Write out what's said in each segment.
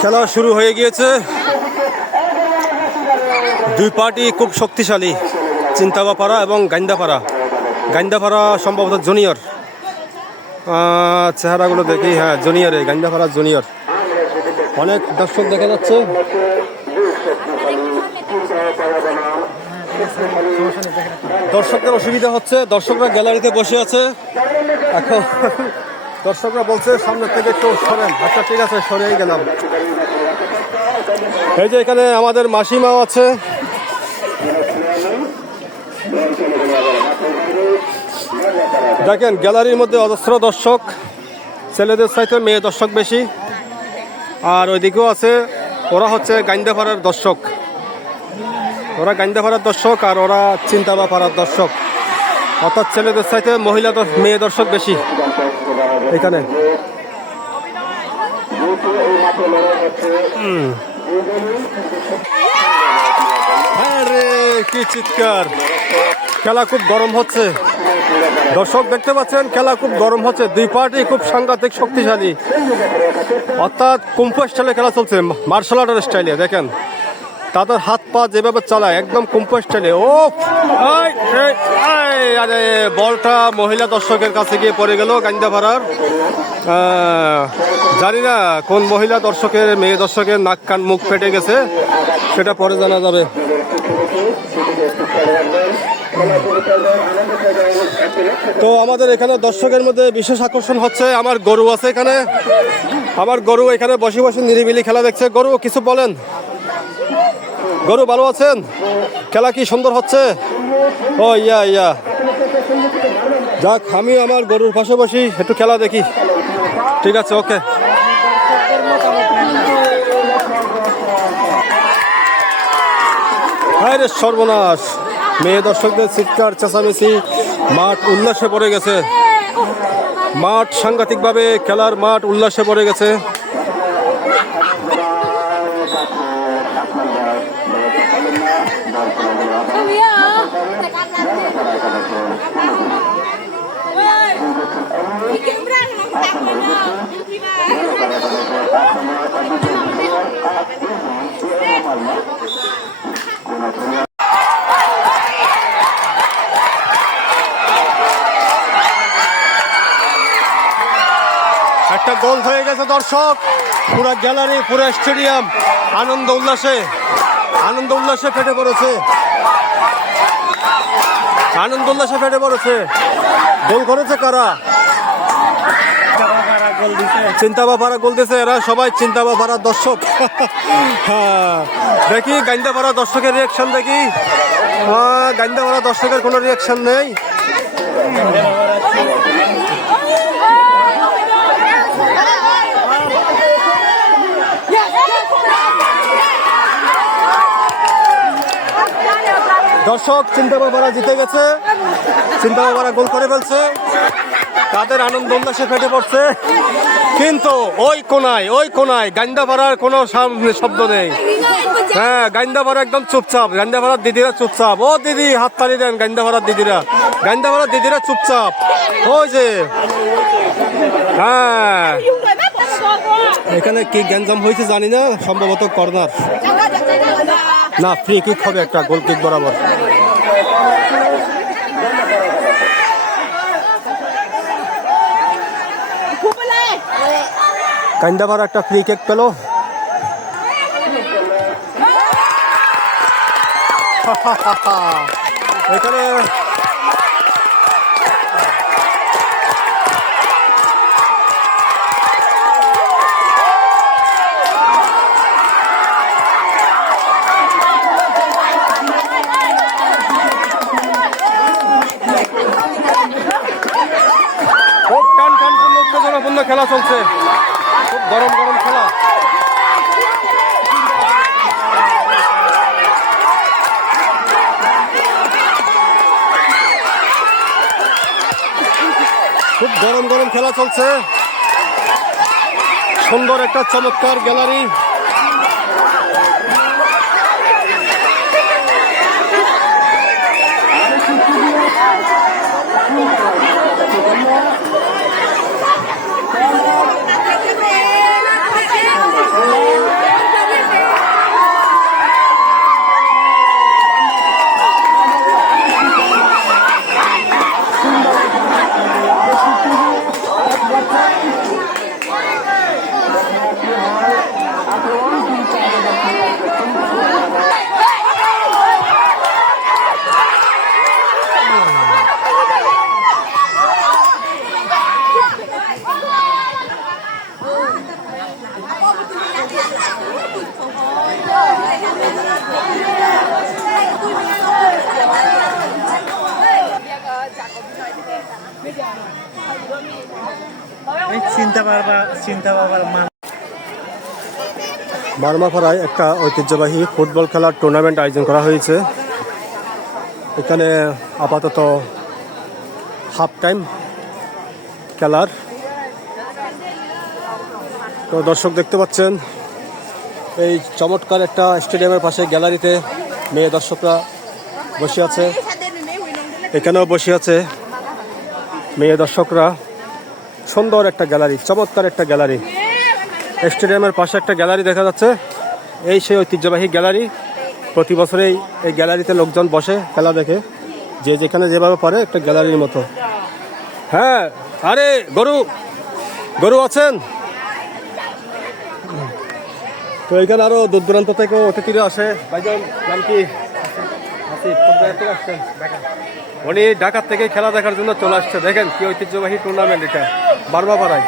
খেলা শুরু হয়ে গিয়েছে। দুই পার্টি খুব শক্তিশালী, চিন্তাবাপাড়া এবং গাইন্দাপাড়া। গাইন্দাপাড়া সম্ভবত জুনিয়র, চেহারাগুলো দেখি। হ্যাঁ, জুনিয়রে, গাইন্দাপাড়া জুনিয়র। অনেক দর্শক দেখা যাচ্ছে। দর্শকদের অসুবিধা হচ্ছে, দর্শকরা গ্যালারিতে বসে আছে। এখন দর্শকরা বলছে সামনের থেকে একটু সরেন। আচ্ছা, ঠিক আছে, সরেই গেলাম। এই যে এখানে আমাদের মাসিমাও আছে। দেখেন, গ্যালারির মধ্যে অজস্র দর্শক, ছেলেদের চাইতে মেয়ে দর্শক বেশি। আর ওইদিকেও আছে, ওরা হচ্ছে গাইন্দাপাড়ার দর্শক। ওরা গাইন্দাপাড়ার দর্শক আর ওরা চিন্তাবাপাড়ার দর্শক। অর্থাৎ ছেলেদের চাইতে মহিলা মেয়ে দর্শক বেশি এখানে। আরে কি চিৎকার! খেলা খুব গরম হচ্ছে, দর্শক দেখতে পাচ্ছেন। খেলা খুব গরম হচ্ছে, দুই পার্টি খুব সাংঘাতিক শক্তিশালী। অর্থাৎ কুম্ফু স্টাইলে খেলা চলছে, মার্শাল আর্টের স্টাইলে। দেখেন তাদের হাত পা যেভাবে চালায়, একদম কুম্ফু স্টাইলে। ও আরে, বলটা মহিলা দর্শকের কাছে গিয়ে পড়ে গেল গাইন্দাপাড়ার। জানি না কোন মহিলা দর্শকের, মেয়ে দর্শকের নাক কান মুখ ফেটে গেছে, সেটা পরে জানা যাবে। তো আমাদের এখানে দর্শকের মধ্যে বিশেষ আকর্ষণ হচ্ছে আমার গরু আছে এখানে। আমার গরু এখানে বসে বসে নিরিবিলি খেলা দেখছে। গরু, কিছু বলেন। গরু, ভালো আছেন? খেলা কি সুন্দর হচ্ছে? ও ইয়া, যাক, আমি আমার গরুর পাশে বসি, একটু খেলা দেখি। ঠিক আছে, ওকে। আরে সর্বনাশ! মেয়ে দর্শকদের চিৎকার চেঁচামেচি, মাঠ উল্লাসে পড়ে গেছে। মাঠ সাংঘাতিকভাবে, খেলার মাঠ উল্লাসে পড়ে গেছে। একটা গোল হয়ে গেছে দর্শক। পুরা গ্যালারি, পুরা স্টেডিয়াম আনন্দ উল্লাসে ফেটে পড়েছে। আনন্দ উল্লাসে ফেটে পড়েছে। গোল করেছে কারা? চিন্তাবাপাড়া গোল দিয়েছে। এরা সবাই চিন্তাবাপাড়ার দর্শক। হ্যাঁ, দেখি গাইন্দাপাড়া দর্শকের রিয়াকশন দেখি। হ্যাঁ, গাইন্দাপাড়া দর্শকের কোনো রিয়াকশন নেই। দর্শক, চিন্তাবাপাড়া জিতে গেছে, চিন্তাবাপাড়া গোল করে ফেলছে। তাদের আনন্দ উল্লাসে ফেটে পড়ছে। কিন্তু ওই কোনায় গাইন্দাপাড়ার কোনো শব্দ নেই। হ্যাঁ, গাইন্দাপাড়া একদম চুপচাপ। গাইন্দাপাড়ার দিদিরা চুপচাপ। ও দিদি, হাততালি দেন গাইন্দাপাড়ার দিদিরা চুপচাপ। ওই যে, হ্যাঁ, এখানে কি গ্যাঞ্জাম হয়েছে জানি না, সম্ভবত কর্নার না, ফ্রি কিক হবে একটা, গোল কিক বরাবর। গাইন্দাপাড়া একটা ফ্রি কিক পেল। এখানে খুব টানপূর্ণ, উত্তেজনাপূর্ণ খেলা চলছে। খুব গরম খেলা। খুব গরম খেলা চলছে। সুন্দর একটা চমৎকার গ্যালারি। মারমাপাড়ায় একটা ঐতিহ্যবাহী ফুটবল খেলার টুর্নামেন্ট আয়োজন করা হয়েছে। এখানে আপাতত হাফ টাইম খেলার। তো দর্শক দেখতে পাচ্ছেন এই চমৎকার একটা স্টেডিয়ামের পাশে গ্যালারিতে মেয়ে দর্শকরা বসে আছে। এখানেও বসে আছে মেয়ে দর্শকরা। সুন্দর একটা গ্যালারি, চমৎকার একটা গ্যালারি। স্টেডিয়ামের পাশে একটা গ্যালারি দেখা যাচ্ছে। এই সেই ঐতিহ্যবাহী গ্যালারি। প্রতি বছরেই এই গ্যালারিতে লোকজন বসে খেলা দেখে, যে যেখানে যেভাবে পারে, একটা গ্যালারির মতো। হ্যাঁ, আরে গরু গরু আছেন তো। এখানে আরো দূর দূরান্ত থেকে অতিথিরা আসে। ভাইজান নাম কি? আসছেন? উনি ঢাকার থেকে খেলা দেখার জন্য চলে আসছে। দেখেন কি ঐতিহ্যবাহী টুর্নামেন্ট এটা মারমাপাড়ায়।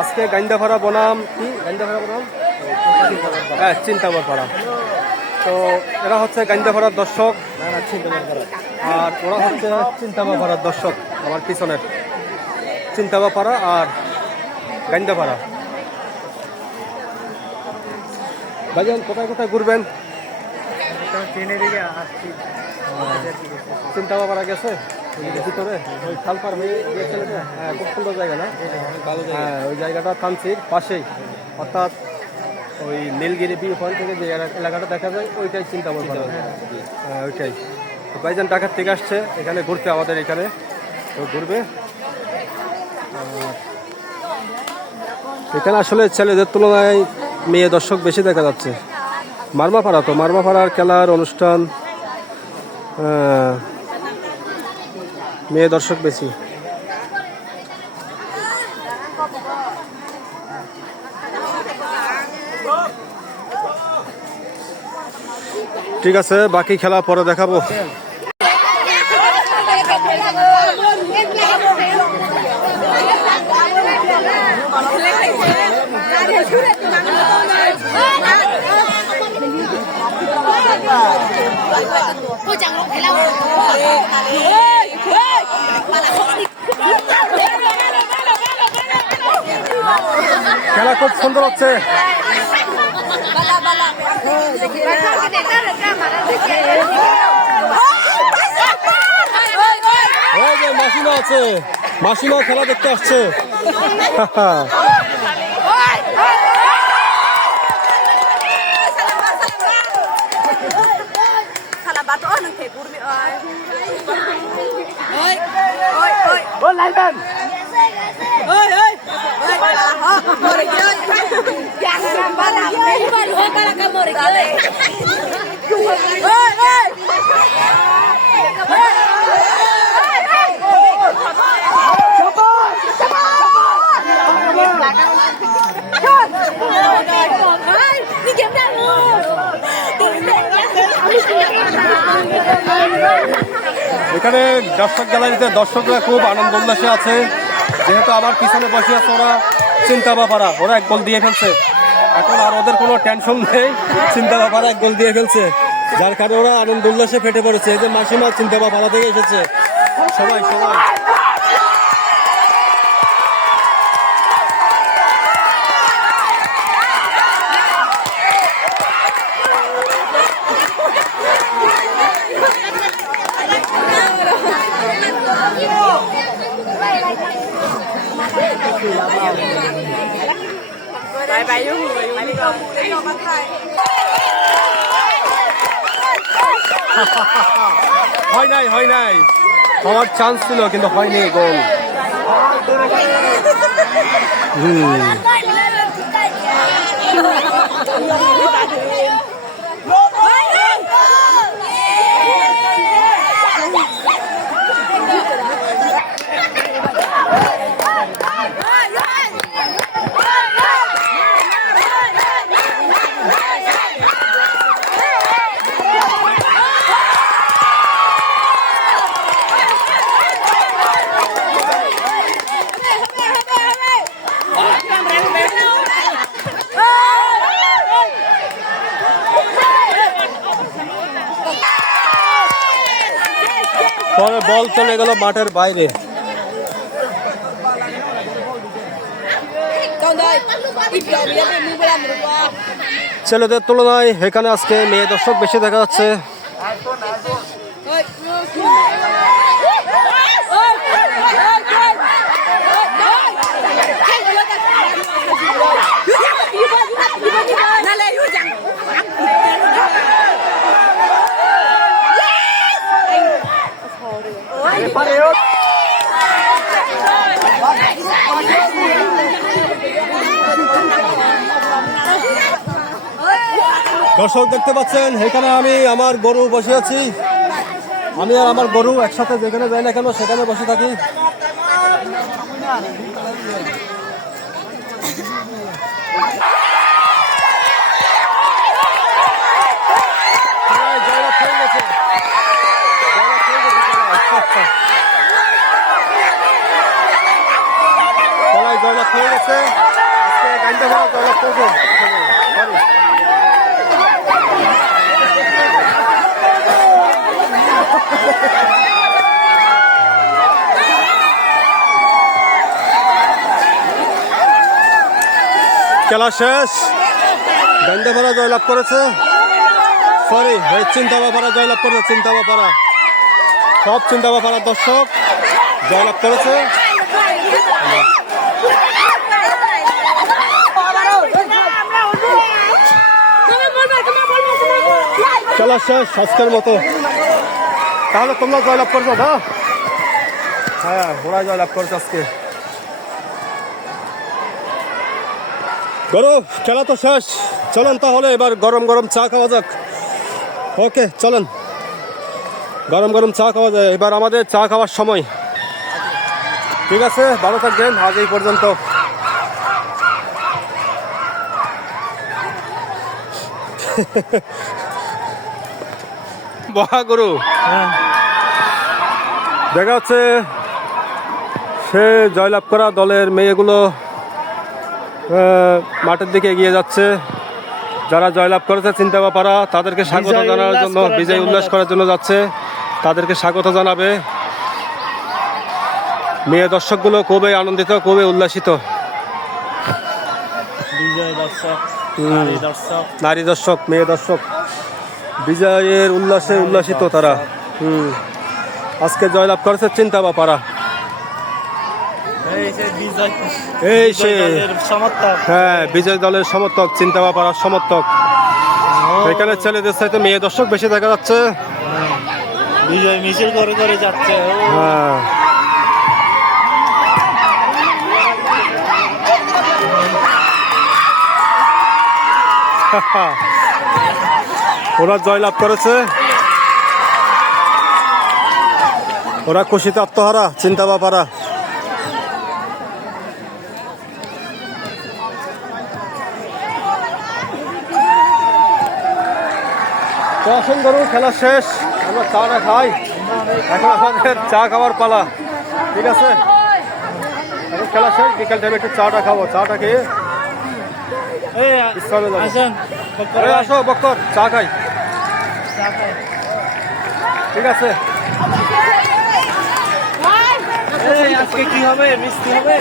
আজকে গাইন্দাপাড়া বনাম কি গাইন্দাপাড়া বনাম হ্যাঁ চিন্তামারপাড়া। তো এরা হচ্ছে গাইন্দাপাড়ার দর্শক আর ওরা হচ্ছে চিন্তামারপাড়ার দর্শক। আমার পিছনের চিন্তামারপাড়া আর গাইন্দাপাড়া। ভাইজান কোথায় কোথায় ঘুরবেন? চিন্তামারপাড়া গেছে ভিতরে ওই খাল পার হয়ে গিয়েছিল। হ্যাঁ, খুব সুন্দর জায়গা না? হ্যাঁ, ওই জায়গাটা থানচির পাশেই, অর্থাৎ ওই নীলগিরি ভিউ পয়েন্ট থেকে যে এলাকাটা দেখা যায় ওইটাই চিন্তামারপাড়া। হ্যাঁ, ওইটাই। তো ভাইজান ঢাকার থেকে আসছে এখানে ঘুরতে, আমাদের এখানে তো ঘুরবে। এখানে আসলে ছেলেদের তুলনায় মেয়ে দর্শক বেশি দেখা যাচ্ছে। মারমাপাড়া তো মারমাপাড়ার খেলার অনুষ্ঠান, মেয়ে দর্শক বেশি। ঠিক আছে, বাকি খেলা পরে দেখাবো। খেলা খুব সুন্দর হচ্ছে। মাসিমা আছে, মাসিমাও খেলা দেখতে আসছে। এখানে দর্শক গ্যালারিতে দর্শকরা খুব আনন্দ উল্লাসে আছে। যেহেতু আমার পিছনে বসে আছে ওরা চিন্তামারপাড়া, ওরা এক গোল দিয়ে ফেলছে। এখন আর ওদের কোনো টেনশন নেই, চিন্তামারপাড়া এক গোল দিয়ে ফেলছে, যার কারণে ওরা আনন্দ উল্লাসে ফেটে পড়েছে। এই যে মাসিমা চিন্তামারপাড়া থেকে এসেছে, সবাই সবাই হয় নাই, হয় নাই, হওয়ার চান্স ছিল কিন্তু হয়নি গোল। তবে বল চলে গেল মাঠের বাইরে। ছেলেদের তুলনায় এখানে আজকে মেয়ে দর্শক বেশি দেখা যাচ্ছে। দর্শক দেখতে পাচ্ছেন এখানে আমি আমার গরু বসে আছি। আমি আর আমার গরু একসাথে যেখানে যাই না কেন সেখানে বসে থাকি। সবাই জয়লাভ হয়ে গেছে। আজকে গাইন্দা ভাড়া জয়লাভ করবে। খেলা শেষ। গাইন্দাপাড়া জয়লাভ করেছে। সরি, চিন্তাবাপাড়া জয়লাভ করেছে। চিন্তাবাপাড়া সব চিন্তাবাপাড়ার দর্শক জয়লাভ করেছে। খেলা শেষ আজকের মতো। তাহলে তোমরা জয়লাভ করছো না? হ্যাঁ, ওরা জয়লাভ করছে আজকে। গরু খেলা তো শেষ। চলেন তাহলে এবার গরম গরম চা খাওয়া যাক। ওকে চলেন, গরম গরম চা খাওয়া যায়। এবার আমাদের চা খাওয়ার সময়। ঠিক আছে, ভালো থাকবেন। আজ এই পর্যন্ত। মহাগুরু দেখা যাচ্ছে সে জয়লাভ করা দলের মেয়েগুলো মাঠের দিকে এগিয়ে যাচ্ছে। যারা জয়লাভ করেছে চিন্তাবাপাড়া তাদেরকে স্বাগত জানানোর জন্য, বিজয় উল্লাস করার জন্য যাচ্ছে। তাদেরকে স্বাগত জানাবে। মেয়ে দর্শকগুলো খুবই আনন্দিত, খুবই উল্লাসিত। নারী দর্শক, মেয়ে দর্শক বিজয়ের উল্লাসে উল্লাসিত তারা। আজকে জয়লাভ করেছে চিন্তাবাপাড়া। এই সে হ্যাঁ, বিজয় দলের সমর্থক, চিন্তাবাপাড়ার সমর্থক। এখানে ছেলেদের সাথে মেয়ে দর্শক বেশি দেখা যাচ্ছে। বিজয় মিছিল করে করে যাচ্ছে। হ্যাঁ, ওরা জয়লাভ করেছে। ওরা খুশিতে আত্মহারা চিন্তাবাপাড়া। তো আসুন ধরুন, খেলা শেষ। আমরা চাটা খাই। এখন আমাদের চা খাওয়ার পালা। ঠিক আছে, এখন খেলা শেষ। বিকেল টাইমে একটু চাটা খাবো। চাটা খেয়ে আসো বক্কর, চা খাই। ঠিক আছে। আজকে কি হবে? মিষ্টি হবে।